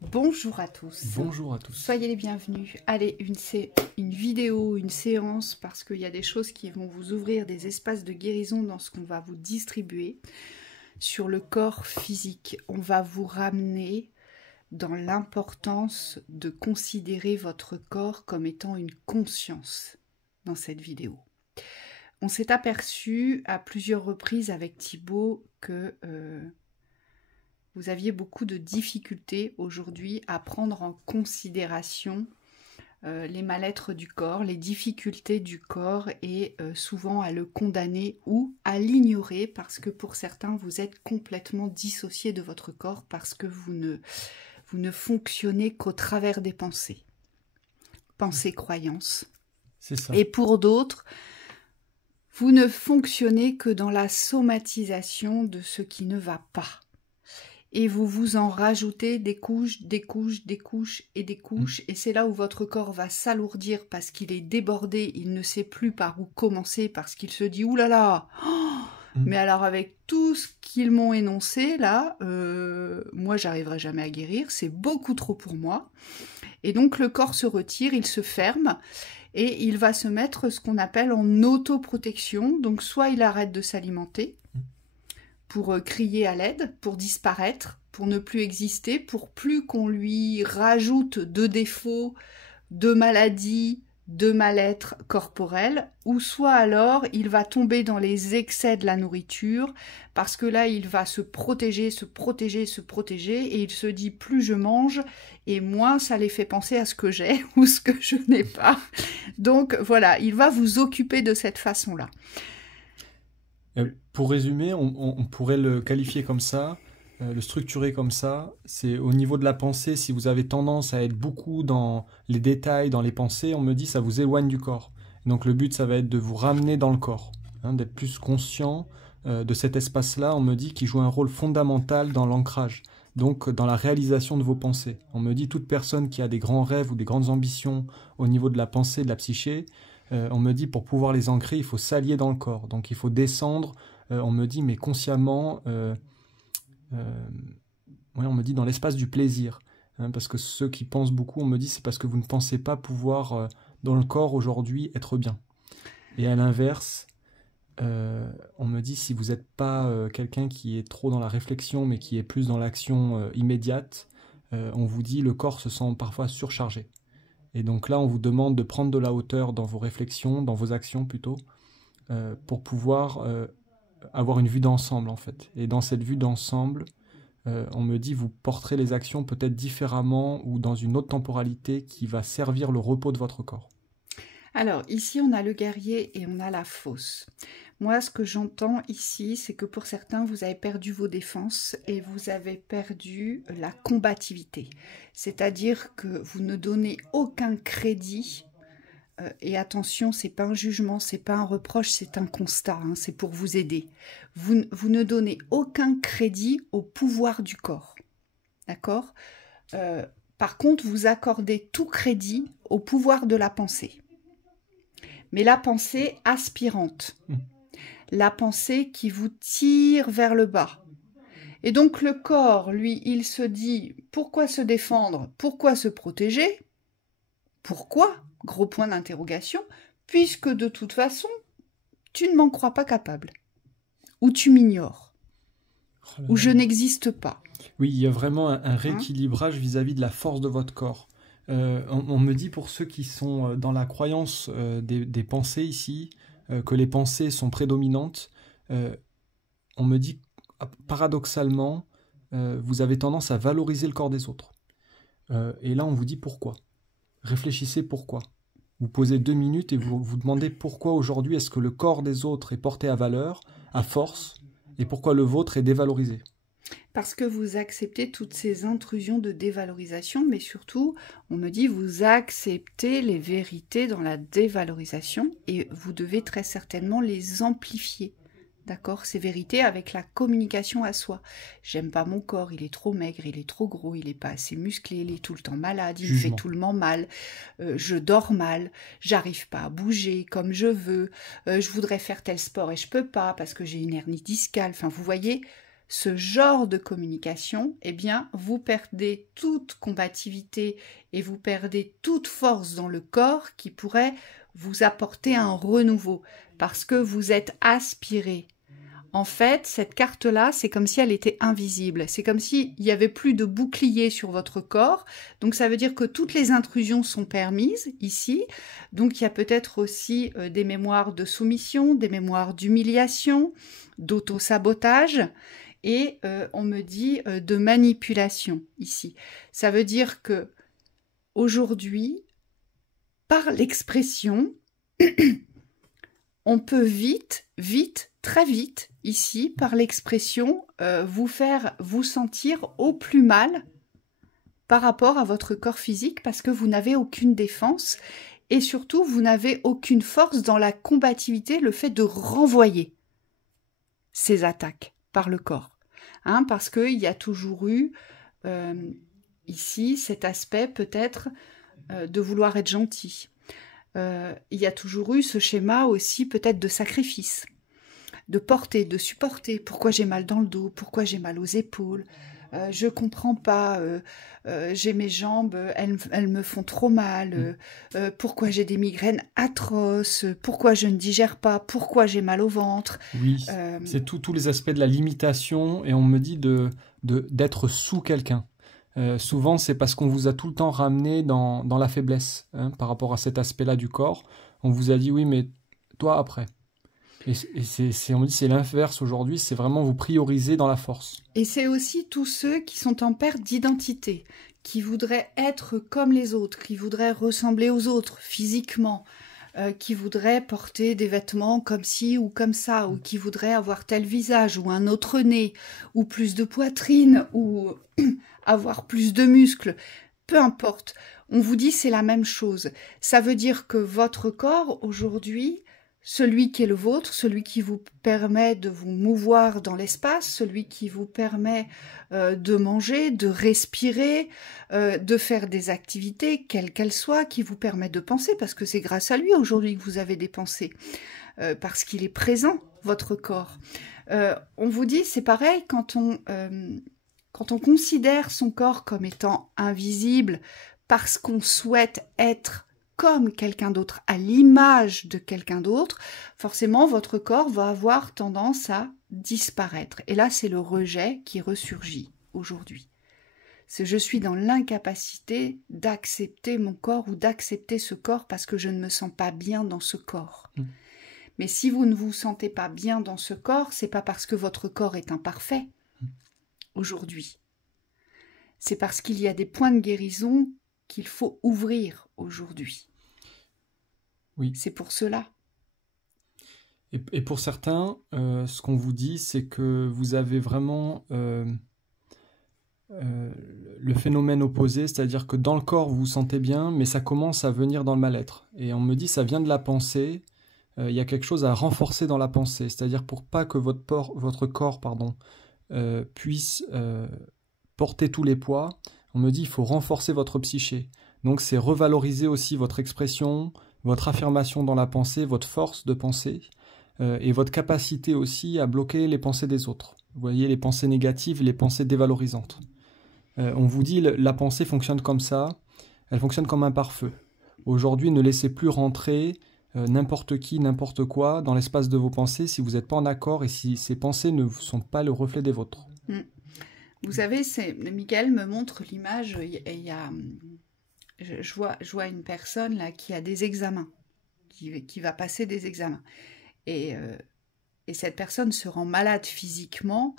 Bonjour à tous. Bonjour à tous. Soyez les bienvenus. Allez, une vidéo, une séance, parce qu'il y a des choses qui vont vous ouvrir des espaces de guérison dans ce qu'on va vous distribuer. Sur le corps physique, on va vous ramener dans l'importance de considérer votre corps comme étant une conscience dans cette vidéo. On s'est aperçu à plusieurs reprises avec Thibaut que vous aviez beaucoup de difficultés aujourd'hui à prendre en considération les mal-être du corps, les difficultés du corps et souvent à le condamner ou à l'ignorer parce que pour certains vous êtes complètement dissocié de votre corps parce que vous ne fonctionnez qu'au travers des pensées. Pensées, croyances. C'est ça. Et pour d'autres, vous ne fonctionnez que dans la somatisation de ce qui ne va pas. Et vous vous en rajoutez des couches, des couches, des couches et des couches. Et c'est là où votre corps va s'alourdir parce qu'il est débordé, il ne sait plus par où commencer parce qu'il se dit « Ouh là là Mais alors avec tout ce qu'ils m'ont énoncé là, moi j'arriverai jamais à guérir, c'est beaucoup trop pour moi. » Et donc le corps se retire, il se ferme et il va se mettre ce qu'on appelle en autoprotection. Donc soit il arrête de s'alimenter, pour crier à l'aide, pour disparaître, pour ne plus exister, pour plus qu'on lui rajoute de défauts, de maladies, de mal-être corporel, ou soit alors il va tomber dans les excès de la nourriture, parce que là il va se protéger, se protéger, se protéger, et il se dit plus je mange, et moins ça les fait penser à ce que j'ai ou ce que je n'ai pas. Donc voilà, il va vous occuper de cette façon-là. Pour résumer, on pourrait le qualifier comme ça, le structurer comme ça. C'est au niveau de la pensée, si vous avez tendance à être beaucoup dans les détails, dans les pensées, on me dit ça vous éloigne du corps. Donc le but, ça va être de vous ramener dans le corps, d'être plus conscient de cet espace-là. On me dit qu'il joue un rôle fondamental dans l'ancrage, donc dans la réalisation de vos pensées. On me dit toute personne qui a des grands rêves ou des grandes ambitions au niveau de la pensée, de la psyché, on me dit pour pouvoir les ancrer, il faut s'allier dans le corps. Donc il faut descendre, on me dit, mais consciemment, on me dit dans l'espace du plaisir. Parce que ceux qui pensent beaucoup, on me dit, c'est parce que vous ne pensez pas pouvoir, dans le corps aujourd'hui, être bien. Et à l'inverse, on me dit, si vous n'êtes pas quelqu'un qui est trop dans la réflexion, mais qui est plus dans l'action immédiate, on vous dit, le corps se sent parfois surchargé. Et donc là, on vous demande de prendre de la hauteur dans vos réflexions, dans vos actions plutôt, pour pouvoir avoir une vue d'ensemble en fait. Et dans cette vue d'ensemble, on me dit vous porterez les actions peut-être différemment ou dans une autre temporalité qui va servir le repos de votre corps. Alors, ici, on a le guerrier et on a la fosse. Moi, ce que j'entends ici, c'est que pour certains, vous avez perdu vos défenses et vous avez perdu la combativité. C'est-à-dire que vous ne donnez aucun crédit. Et attention, c'est pas un jugement, c'est pas un reproche, c'est un constat, c'est pour vous aider. Vous ne donnez aucun crédit au pouvoir du corps. D'accord ? Par contre, vous accordez tout crédit au pouvoir de la pensée. Mais la pensée aspirante, la pensée qui vous tire vers le bas. Et donc le corps, lui, il se dit, pourquoi se défendre? Pourquoi se protéger? Pourquoi? Gros point d'interrogation, puisque de toute façon, tu ne m'en crois pas capable. Ou tu m'ignores. Ou je n'existe pas. Oui, il y a vraiment un rééquilibrage vis-à-vis de la force de votre corps. On me dit pour ceux qui sont dans la croyance des pensées ici, que les pensées sont prédominantes, on me dit paradoxalement, vous avez tendance à valoriser le corps des autres. Et là on vous dit pourquoi. Réfléchissez pourquoi. Vous posez 2 minutes et vous vous demandez pourquoi aujourd'hui est-ce que le corps des autres est porté à valeur, à force, et pourquoi le vôtre est dévalorisé. Parce que vous acceptez toutes ces intrusions de dévalorisation, mais surtout, on me dit, vous acceptez les vérités dans la dévalorisation et vous devez très certainement les amplifier. D'accord, ces vérités avec la communication à soi. J'aime pas mon corps, il est trop maigre, il est trop gros, il est pas assez musclé, il est tout le temps malade, il me fait tout le temps mal, je dors mal, j'arrive pas à bouger comme je veux, je voudrais faire tel sport et je peux pas parce que j'ai une hernie discale. Enfin, vous voyez, ce genre de communication, eh bien, vous perdez toute combativité et vous perdez toute force dans le corps qui pourrait vous apporter un renouveau parce que vous êtes aspiré. En fait, cette carte-là, c'est comme si elle était invisible. C'est comme s'il n'y avait plus de bouclier sur votre corps. Donc, ça veut dire que toutes les intrusions sont permises ici. Donc, il y a peut-être aussi des mémoires de soumission, des mémoires d'humiliation, d'auto-sabotage. Et on me dit de manipulation ici. Ça veut dire que aujourd'hui, par l'expression, on peut vite, très vite, ici, par l'expression, vous faire vous sentir au plus mal par rapport à votre corps physique parce que vous n'avez aucune défense et surtout, vous n'avez aucune force dans la combativité, le fait de renvoyer ces attaques par le corps. Hein, parce qu'il y a toujours eu, ici, cet aspect peut-être de vouloir être gentil. Il y a toujours eu ce schéma aussi peut-être de sacrifice, de porter, de supporter. Pourquoi j'ai mal dans le dos? Pourquoi j'ai mal aux épaules? Je comprends pas. J'ai mes jambes, elles me font trop mal. Pourquoi j'ai des migraines atroces? Pourquoi je ne digère pas? Pourquoi j'ai mal au ventre? Oui, c'est tous les aspects de la limitation et on me dit d'être sous quelqu'un. Souvent, c'est parce qu'on vous a tout le temps ramené dans la faiblesse hein, par rapport à cet aspect-là du corps. On vous a dit, oui, mais toi, après. Et on me dit, c'est l'inverse aujourd'hui, c'est vraiment vous prioriser dans la force. Et c'est aussi tous ceux qui sont en perte d'identité, qui voudraient être comme les autres, qui voudraient ressembler aux autres physiquement, qui voudraient porter des vêtements comme ci ou comme ça, ou qui voudraient avoir tel visage, ou un autre nez, ou plus de poitrine, ou avoir plus de muscles, peu importe. On vous dit c'est la même chose. Ça veut dire que votre corps, aujourd'hui, celui qui est le vôtre, celui qui vous permet de vous mouvoir dans l'espace, celui qui vous permet de manger, de respirer, de faire des activités, quelles qu'elles soient, qui vous permettent de penser, parce que c'est grâce à lui aujourd'hui que vous avez des pensées, parce qu'il est présent, votre corps. On vous dit, c'est pareil, quand on considère son corps comme étant invisible, parce qu'on souhaite être comme quelqu'un d'autre, à l'image de quelqu'un d'autre, forcément votre corps va avoir tendance à disparaître. Et là, c'est le rejet qui ressurgit aujourd'hui. C'est je suis dans l'incapacité d'accepter mon corps ou d'accepter ce corps parce que je ne me sens pas bien dans ce corps. Mais si vous ne vous sentez pas bien dans ce corps, c'est pas parce que votre corps est imparfait aujourd'hui. C'est parce qu'il y a des points de guérison qu'il faut ouvrir aujourd'hui. Oui. C'est pour cela. Et pour certains, ce qu'on vous dit, c'est que vous avez vraiment le phénomène opposé, c'est-à-dire que dans le corps, vous vous sentez bien, mais ça commence à venir dans le mal-être. Et on me dit, ça vient de la pensée, il y a quelque chose à renforcer dans la pensée, c'est-à-dire pour pas que votre corps puisse porter tous les poids, on me dit, il faut renforcer votre psyché. Donc c'est revaloriser aussi votre expression, votre affirmation dans la pensée, votre force de pensée, et votre capacité aussi à bloquer les pensées des autres. Vous voyez, les pensées négatives, les pensées dévalorisantes. On vous dit, la pensée fonctionne comme ça, elle fonctionne comme un pare-feu. Aujourd'hui, ne laissez plus rentrer n'importe qui, n'importe quoi dans l'espace de vos pensées si vous n'êtes pas en accord et si ces pensées ne sont pas le reflet des vôtres. Vous savez, Michael me montre l'image, je vois une personne là qui a des examens, qui va passer des examens. Et cette personne se rend malade physiquement,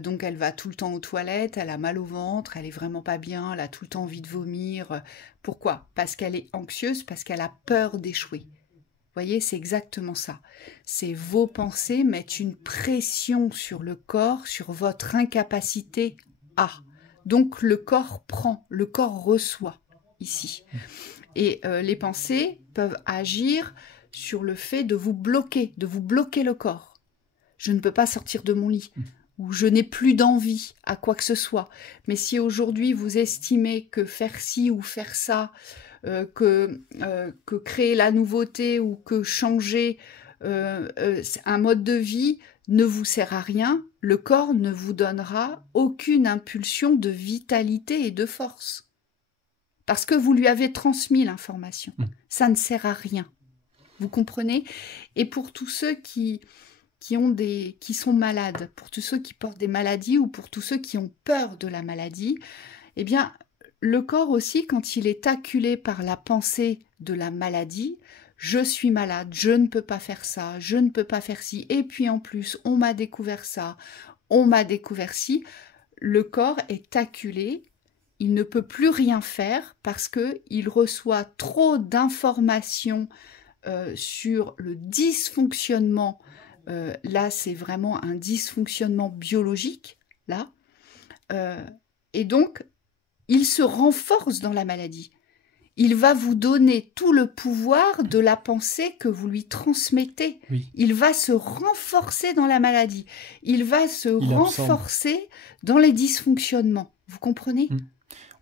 donc elle va tout le temps aux toilettes, elle a mal au ventre, elle est vraiment pas bien, elle a tout le temps envie de vomir. Pourquoi? Parce qu'elle est anxieuse, parce qu'elle a peur d'échouer. Vous voyez, c'est exactement ça. C'est vos pensées mettent une pression sur le corps, sur votre incapacité à. Donc le corps prend, le corps reçoit ici. Et les pensées peuvent agir sur le fait de vous bloquer le corps. Je ne peux pas sortir de mon lit, ou je n'ai plus d'envie à quoi que ce soit. Mais si aujourd'hui vous estimez que faire ci ou faire ça, que créer la nouveauté ou que changer un mode de vie ne vous sert à rien, le corps ne vous donnera aucune impulsion de vitalité et de force. Parce que vous lui avez transmis l'information. Ça ne sert à rien. Vous comprenez? Et pour tous ceux qui sont malades, pour tous ceux qui portent des maladies ou pour tous ceux qui ont peur de la maladie, eh bien, le corps aussi, quand il est acculé par la pensée de la maladie, je suis malade, je ne peux pas faire ça, je ne peux pas faire ci, et puis en plus, on m'a découvert ça, on m'a découvert ci, le corps est acculé, il ne peut plus rien faire parce qu'il reçoit trop d'informations sur le dysfonctionnement. Là, c'est vraiment un dysfonctionnement biologique, là. Et donc, il se renforce dans la maladie. Il va vous donner tout le pouvoir de la pensée que vous lui transmettez. Oui. Il va se renforcer dans la maladie. Il va se renforcer dans les dysfonctionnements. Vous comprenez?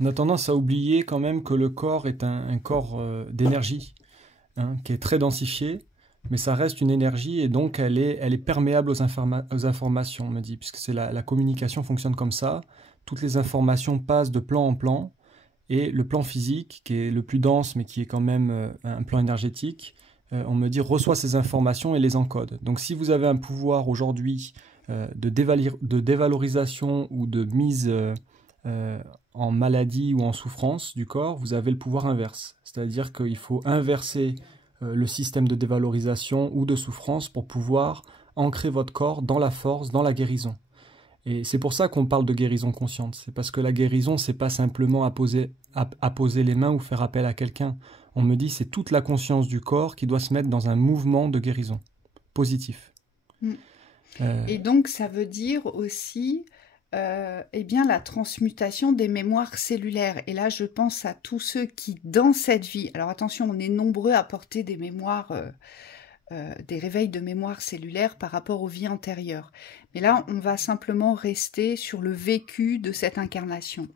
On a tendance à oublier quand même que le corps est un corps d'énergie, qui est très densifié, mais ça reste une énergie et donc elle est perméable aux informations, on me dit, puisque la communication fonctionne comme ça. Toutes les informations passent de plan en plan. Et le plan physique, qui est le plus dense, mais qui est quand même un plan énergétique, on me dit, reçoit ces informations et les encode. Donc si vous avez un pouvoir aujourd'hui de dévalorisation ou de mise en maladie ou en souffrance du corps, vous avez le pouvoir inverse. C'est-à-dire qu'il faut inverser le système de dévalorisation ou de souffrance pour pouvoir ancrer votre corps dans la force, dans la guérison. Et c'est pour ça qu'on parle de guérison consciente. C'est parce que la guérison, c'est pas simplement apposer les mains ou faire appel à quelqu'un. On me dit c'est toute la conscience du corps qui doit se mettre dans un mouvement de guérison positif. Et donc ça veut dire aussi eh bien, la transmutation des mémoires cellulaires. Et là, je pense à tous ceux qui, dans cette vie, alors attention, on est nombreux à porter des mémoires... des réveils de mémoire cellulaire par rapport aux vies antérieures. Mais là, on va simplement rester sur le vécu de cette incarnation.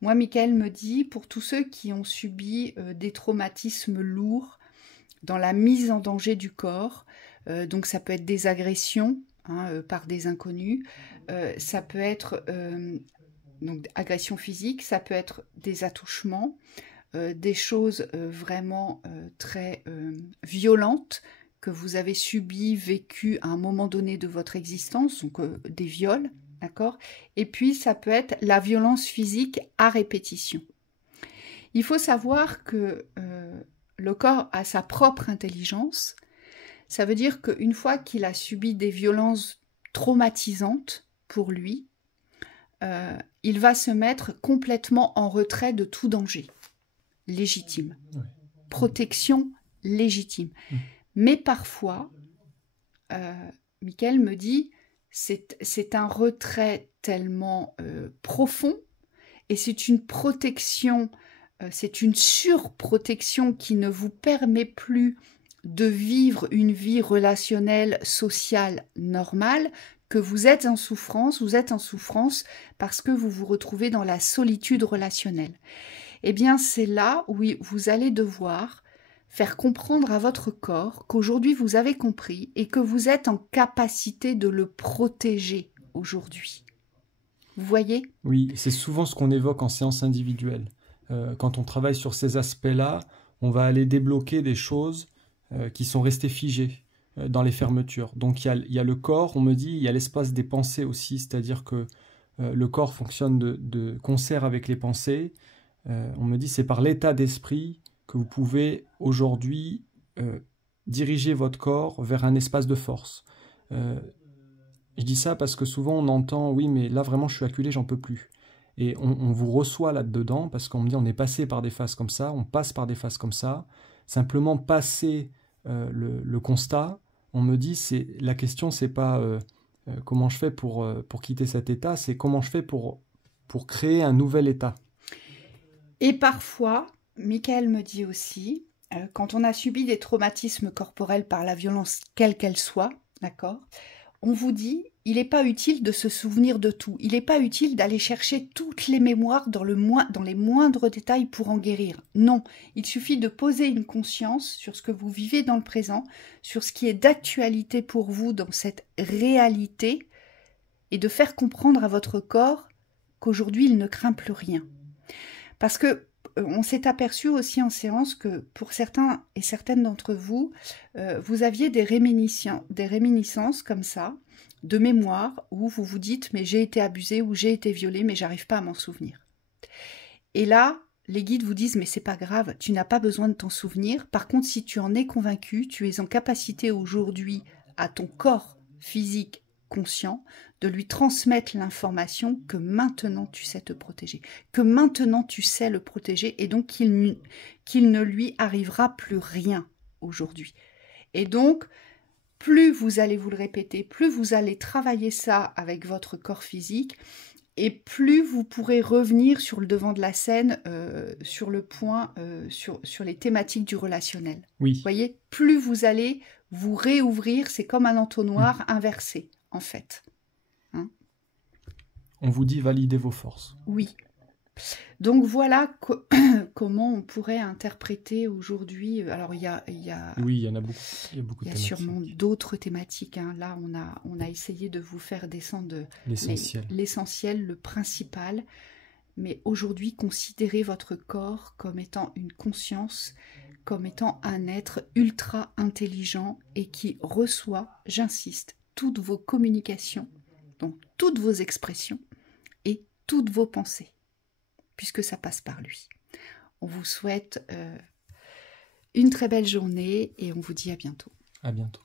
Moi, Michael me dit, pour tous ceux qui ont subi des traumatismes lourds dans la mise en danger du corps, donc ça peut être des agressions par des inconnus, ça peut être donc agression physique, ça peut être des attouchements, des choses vraiment très violentes, que vous avez subi, vécu à un moment donné de votre existence, donc des viols, d'accord? Et puis ça peut être la violence physique à répétition. Il faut savoir que le corps a sa propre intelligence. Ça veut dire qu'une fois qu'il a subi des violences traumatisantes pour lui, il va se mettre complètement en retrait de tout danger légitime. Protection légitime. Mais parfois, Michael me dit, c'est un retrait tellement profond et c'est une protection, c'est une surprotection qui ne vous permet plus de vivre une vie relationnelle, sociale, normale, que vous êtes en souffrance parce que vous vous retrouvez dans la solitude relationnelle. Eh bien, c'est là où vous allez devoir faire comprendre à votre corps qu'aujourd'hui vous avez compris et que vous êtes en capacité de le protéger aujourd'hui. Vous voyez? Oui, c'est souvent ce qu'on évoque en séance individuelle. Quand on travaille sur ces aspects-là, on va aller débloquer des choses qui sont restées figées dans les fermetures. Donc il y a le corps, on me dit, il y a l'espace des pensées aussi, c'est-à-dire que le corps fonctionne de concert avec les pensées. On me dit c'est par l'état d'esprit que vous pouvez aujourd'hui diriger votre corps vers un espace de force. Je dis ça parce que souvent on entend « oui, mais là vraiment je suis acculé, j'en peux plus ». Et on vous reçoit là-dedans parce qu'on me dit on est passé par des phases comme ça, on passe par des phases comme ça. Simplement passer le constat, on me dit la question c'est pas comment je fais pour quitter cet état, c'est comment je fais pour créer un nouvel état. Et parfois, Michael me dit aussi, quand on a subi des traumatismes corporels par la violence, quelle qu'elle soit, d'accord, on vous dit, il n'est pas utile de se souvenir de tout. Il n'est pas utile d'aller chercher toutes les mémoires dans les moindres détails pour en guérir. Non, il suffit de poser une conscience sur ce que vous vivez dans le présent, sur ce qui est d'actualité pour vous dans cette réalité, et de faire comprendre à votre corps qu'aujourd'hui, il ne craint plus rien. Parce que on s'est aperçu aussi en séance que pour certains et certaines d'entre vous, vous aviez des réminiscences comme ça, de mémoire, où vous vous dites « mais j'ai été abusé » ou « j'ai été violé, mais j'arrive pas à m'en souvenir ». Et là, les guides vous disent « mais c'est pas grave, tu n'as pas besoin de t'en souvenir. Par contre, si tu en es convaincu, tu es en capacité aujourd'hui à ton corps physique conscient de lui transmettre l'information que maintenant tu sais te protéger, que maintenant tu sais le protéger et donc qu'il ne lui arrivera plus rien aujourd'hui. Et donc, plus vous allez vous le répéter, plus vous allez travailler ça avec votre corps physique et plus vous pourrez revenir sur le devant de la scène sur le point, sur les thématiques du relationnel. Oui. Vous voyez, plus vous allez vous réouvrir, c'est comme un entonnoir inversé, en fait. Hein? On vous dit valider vos forces. Oui. Donc voilà comment on pourrait interpréter aujourd'hui. Alors il y a oui, il y en a beaucoup. Il y a beaucoup de thématiques. Sûrement d'autres thématiques. Hein. Là, on a essayé de vous faire descendre l'essentiel, le principal. Mais aujourd'hui, considérez votre corps comme étant une conscience, comme étant un être ultra intelligent et qui reçoit, j'insiste, toutes vos communications, donc toutes vos expressions et toutes vos pensées, puisque ça passe par lui. On vous souhaite une très belle journée et on vous dit à bientôt. À bientôt.